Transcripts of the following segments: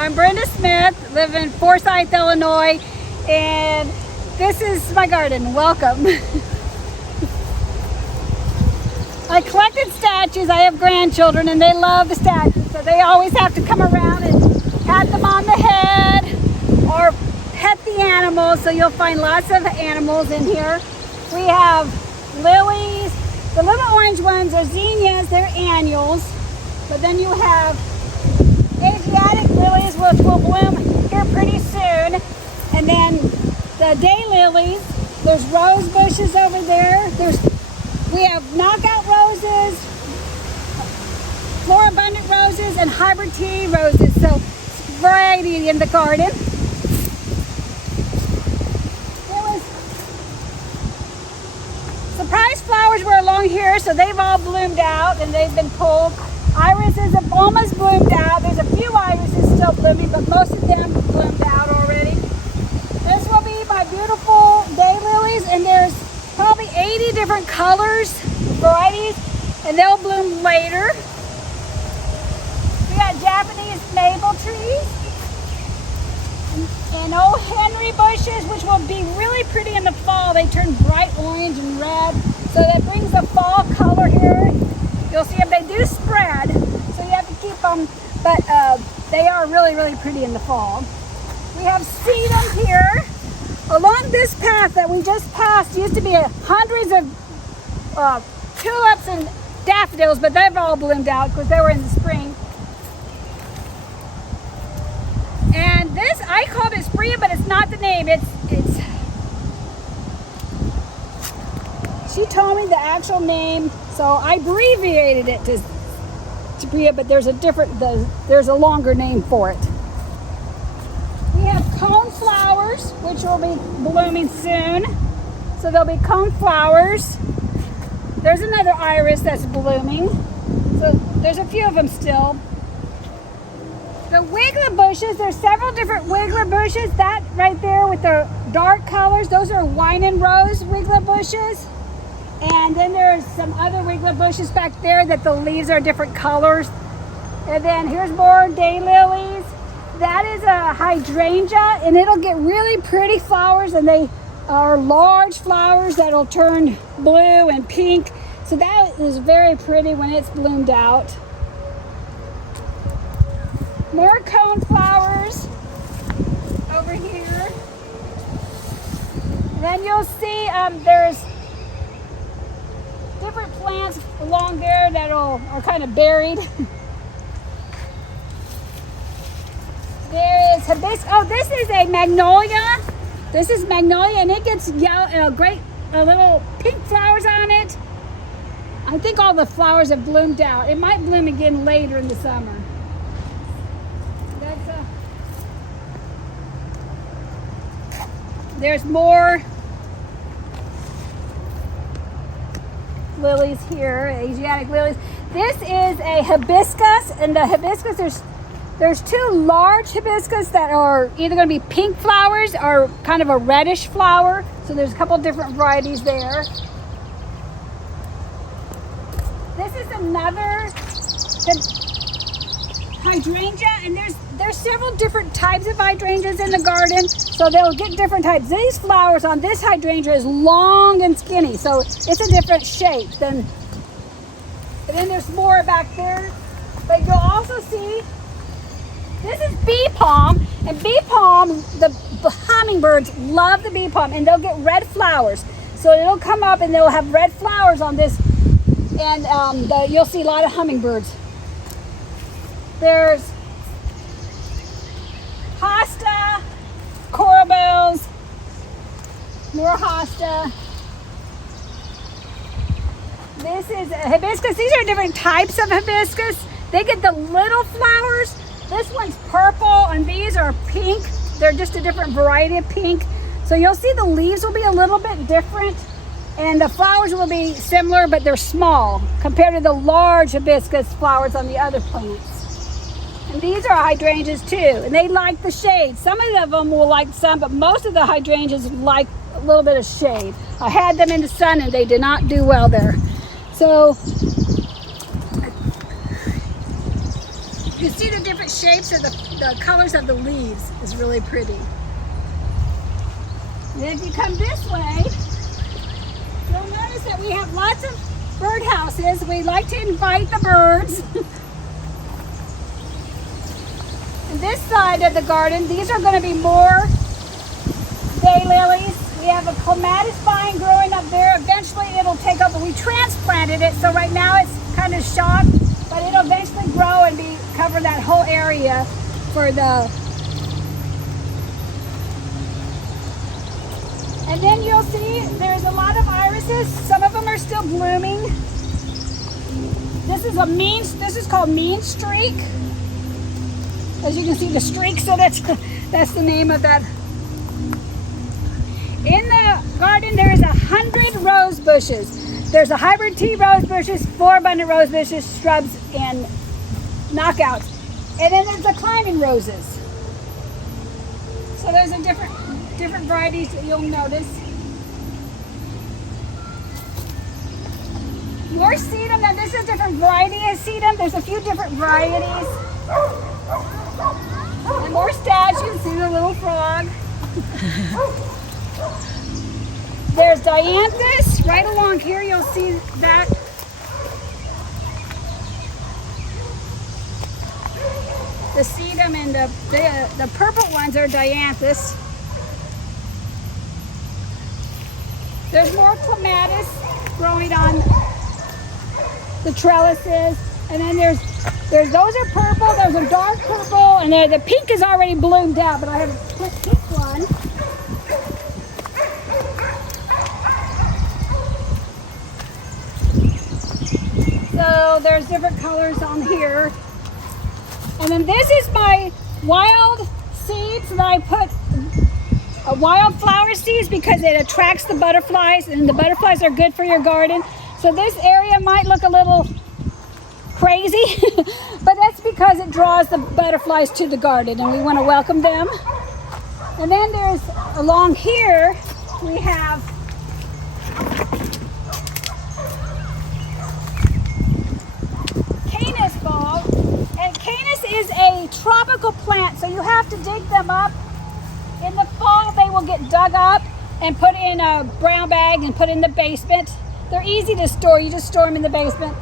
I'm Brenda Smith, live in Forsyth, Illinois, and this is my garden. Welcome. I collected statues. I have grandchildren and they love the statues, so they always have to come around and pat them on the head or pet the animals, so you'll find lots of animals in here. We have lilies. The little orange ones are zinnias, they're annuals, but then you have Asiatic Lilies, which will bloom here pretty soon, and then the day lilies. There's rose bushes over there. We have knockout roses, florabundant roses, and hybrid tea roses, so variety in the garden. Surprise flowers were along here, so they've all bloomed out and they've been pulled. Irises have almost bloomed out. There's a few irises still blooming, but most of them bloomed out already. This will be my beautiful day lilies, and there's probably 80 different colors, varieties, and they'll bloom later. We got Japanese maple trees and old Henry bushes, which will be really pretty in the fall. They turn bright orange and red, so that brings the fall color here. You'll see them, they do spread, so you have to keep them, but they are really, really pretty in the fall. We have sedum here. Along this path that we just passed used to be hundreds of tulips and daffodils, but they've all bloomed out because they were in the spring. And this, I called it Sprea, but it's not the name. She told me the actual name, so I abbreviated it to Sprea, but there's a longer name for it. We have cone flowers, which will be blooming soon. So there'll be cone flowers. There's another iris that's blooming. So there's a few of them still. The wiggler bushes, there's several different wiggler bushes. That right there with the dark colors, those are wine and rose wiggler bushes. And then there's some other wiggler bushes back there that the leaves are different colors. And then here's more day lilies. That is a hydrangea, and it'll get really pretty flowers, and they are large flowers that'll turn blue and pink. So that is very pretty when it's bloomed out. More cone flowers over here. And then you'll see there's different plants along there that are kind of buried. There is hibiscus. Oh, this is a magnolia. This is magnolia, and it gets yellow, little pink flowers on it. I think all the flowers have bloomed out. It might bloom again later in the summer. There's more lilies here, Asiatic lilies. This is a hibiscus, and the hibiscus, there's two large hibiscus that are either going to be pink flowers or kind of a reddish flower. So there's a couple different varieties there. This is another hydrangea, and there's several different types of hydrangeas in the garden, so they'll get different types. These flowers on this hydrangea is long and skinny, so it's a different shape and then there's more back there. But you'll also see this is bee palm, and bee palm, the hummingbirds love the bee palm, and they'll get red flowers. So it'll come up and they'll have red flowers on this, and you'll see a lot of hummingbirds. There's hosta, coral bells, more hosta. This is a hibiscus. These are different types of hibiscus. They get the little flowers. This one's purple, and these are pink. They're just a different variety of pink. So you'll see the leaves will be a little bit different, and the flowers will be similar, but they're small compared to the large hibiscus flowers on the other plants. And these are hydrangeas too, and they like the shade. Some of them will like sun, but most of the hydrangeas like a little bit of shade. I had them in the sun and they did not do well there. So You can see the different shapes of the colors of the leaves is really pretty. And if you come this way, you'll notice that we have lots of birdhouses. We like to invite the birds. And this side of the garden, these are going to be more daylilies. We have a Clematis Vine growing up there. Eventually it'll take over. We transplanted it, so right now it's kind of shocked, but it'll eventually grow and cover that whole area for the... And then you'll see there's a lot of irises. Some of them are still blooming. This is called mean streak. As you can see, the streak, so that's the name of that. In the garden, there is 100 rose bushes. There's a hybrid tea rose bushes, 4 abundant rose bushes, shrubs, and knockouts. And then there's the climbing roses. So there's a different varieties that you'll notice. More sedum. Now this is a different variety of sedum. There's a few different varieties. And more statues. See the little frog. There's Dianthus. Right along here you'll see that. The sedum and the purple ones are Dianthus. There's more clematis growing on the trellises, and then there's those are purple, those are dark purple, and the pink is already bloomed out, but I have a pink one. So there's different colors on here. And then this is my wild seeds that I put, wildflower seeds, because it attracts the butterflies, and the butterflies are good for your garden. So this area might look a little crazy, but that's because it draws the butterflies to the garden, and we want to welcome them. And then there's, along here, we have Canis Balls. And Canis is a tropical plant, so you have to dig them up. In the fall, they will get dug up and put in a brown bag and put in the basement. They're easy to store. You just store them in the basement.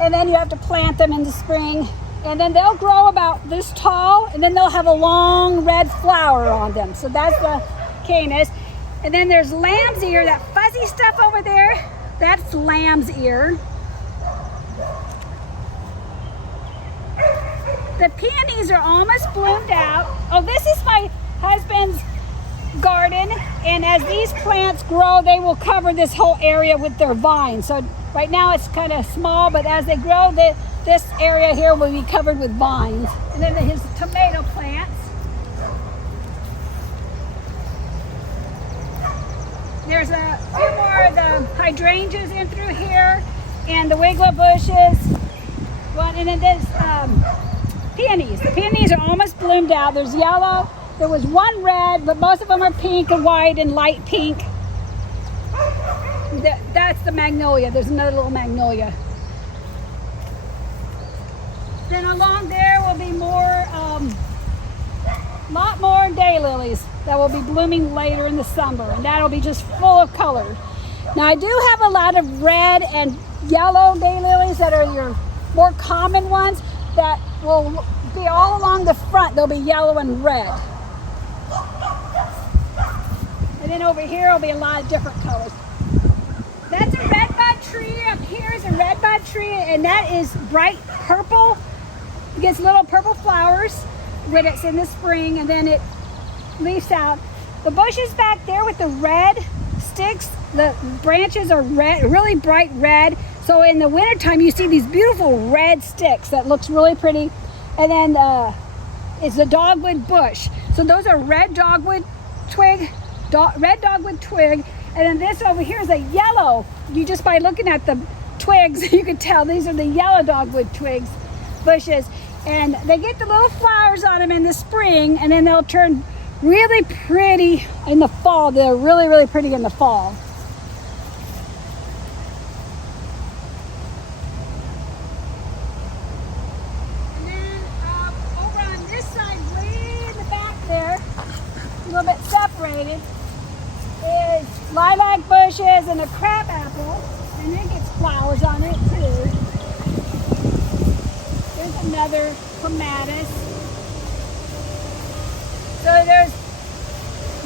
And then you have to plant them in the spring. And then they'll grow about this tall, and then they'll have a long red flower on them. So that's the Canis. And then there's lamb's ear, that fuzzy stuff over there. That's lamb's ear. The peonies are almost bloomed out. Oh, this is my husband's garden, and as these plants grow, they will cover this whole area with their vines. So right now it's kind of small, but as they grow, this area here will be covered with vines. And then his tomato plants. There's a few more of the hydrangeas in through here, and the wiggler bushes. Well, and then there's peonies. The peonies are almost bloomed out. There's yellow. There was one red, but most of them are pink and white and light pink. That's the magnolia. There's another little magnolia. Then along there will be more, lot more daylilies that will be blooming later in the summer, and that'll be just full of color. Now I do have a lot of red and yellow daylilies that are your more common ones that will be all along the front. They'll be yellow and red. And then over here will be a lot of different colors. That's a red bud tree. Up here is a red bud tree, and that is bright purple. It gets little purple flowers when it's in the spring, and then it leaves out. The bushes back there with the red sticks, the branches are red, really bright red. So in the wintertime, you see these beautiful red sticks that looks really pretty. And then it's the Dogwood Bush. So those are red dogwood twig, red dogwood twig. And then this over here is a yellow. You just by looking at the twigs, you can tell these are the yellow dogwood twigs, bushes. And they get the little flowers on them in the spring, and then they'll turn really pretty in the fall. They're really, really pretty in the fall. And then and a crab apple, and it gets flowers on it too. There's another clematis. So there's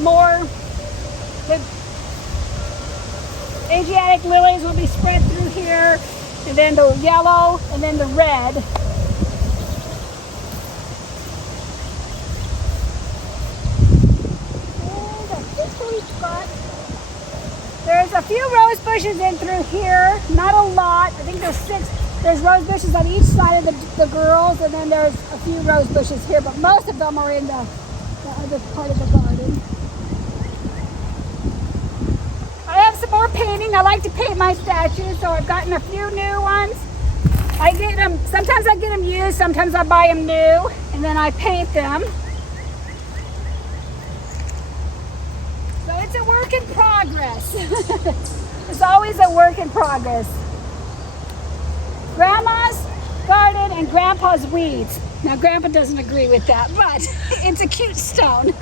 more. The Asiatic lilies will be spread through here, and then the yellow, and then the red. And a hickory spot. There's a few rose bushes in through here, not a lot. I think there's 6. There's rose bushes on each side of the girls, and then there's a few rose bushes here, but most of them are in the other part of the garden. I have some more painting. I like to paint my statues, so I've gotten a few new ones. I get them, sometimes I get them used, sometimes I buy them new, and then I paint them. So it's a work in progress. It's always a work in progress. Grandma's garden and Grandpa's weeds. Now Grandpa doesn't agree with that, but it's a cute stone.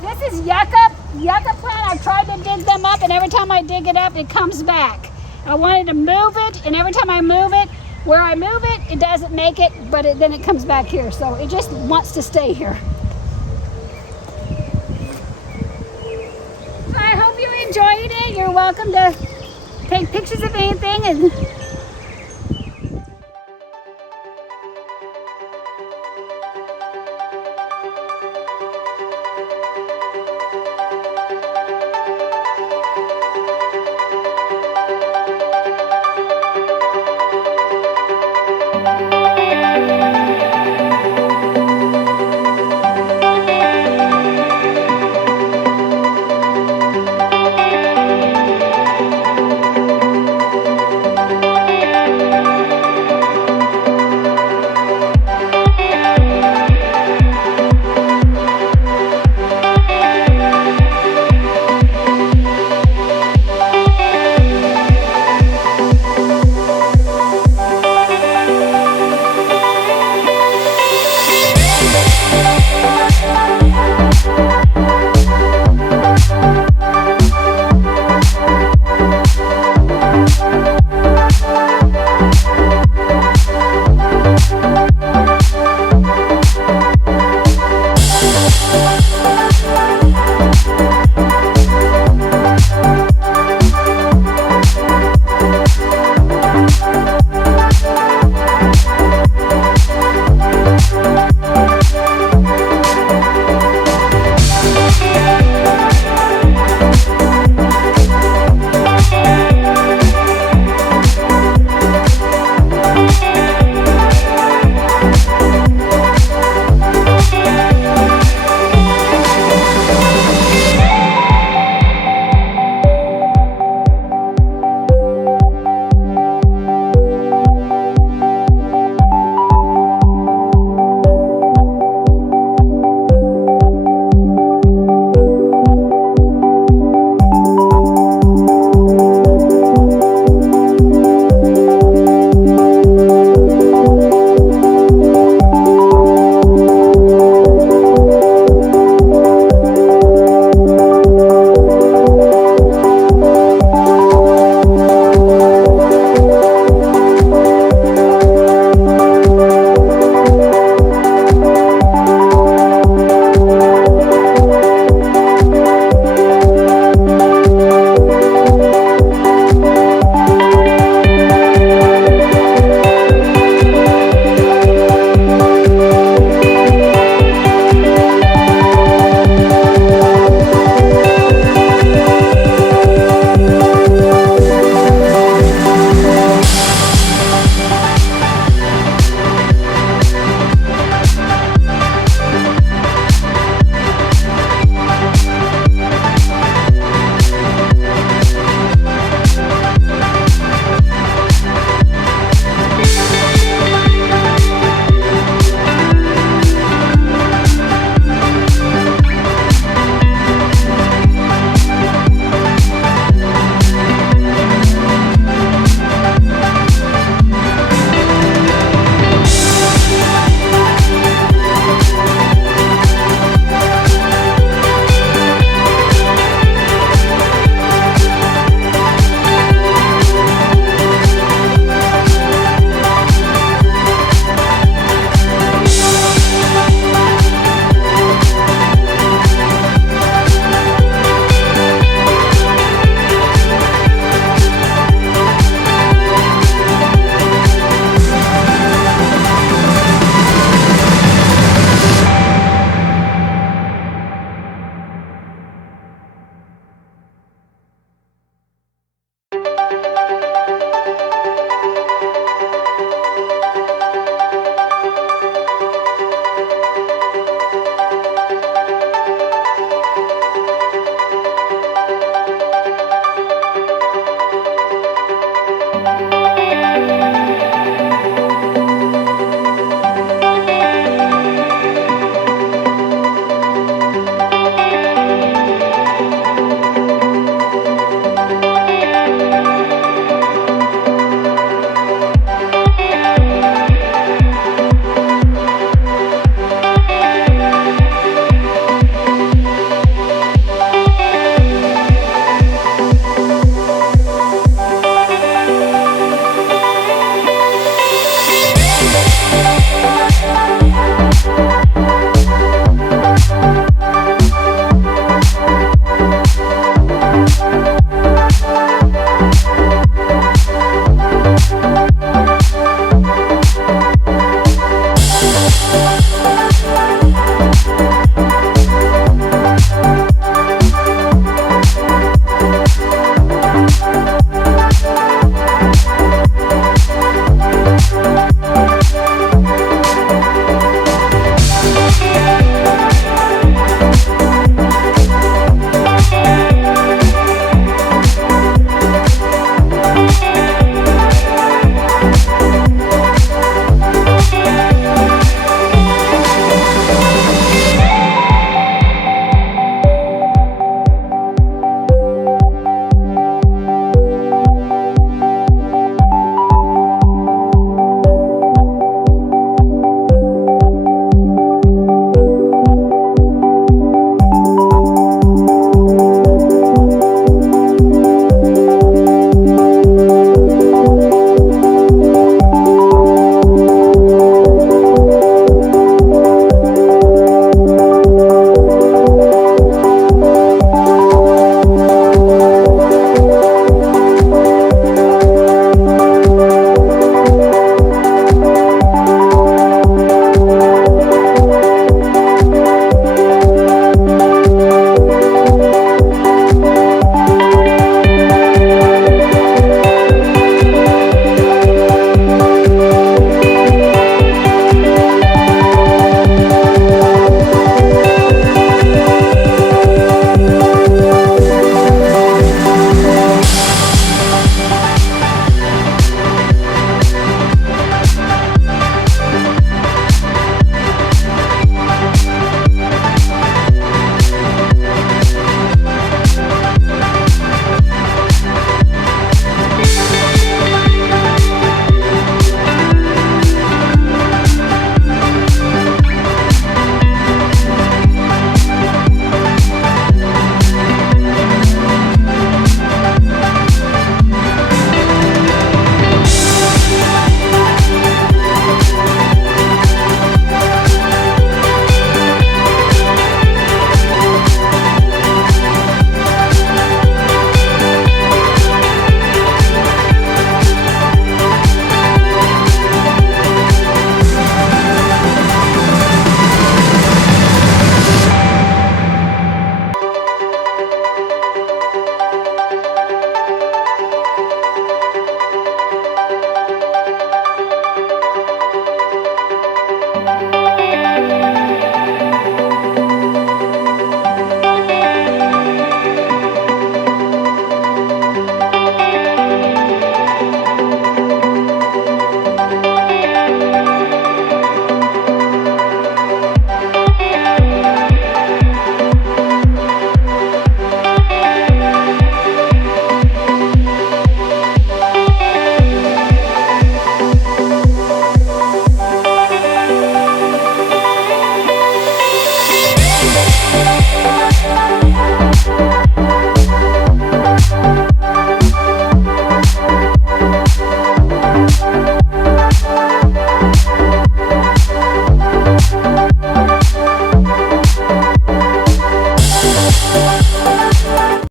This is yucca plant. I've tried to dig them up, and every time I dig it up, it comes back. I wanted to move it, and every time I move it, where I move it, it doesn't make it, but then it comes back here. So it just wants to stay here. So I hope you enjoyed it. You're welcome to take pictures of anything and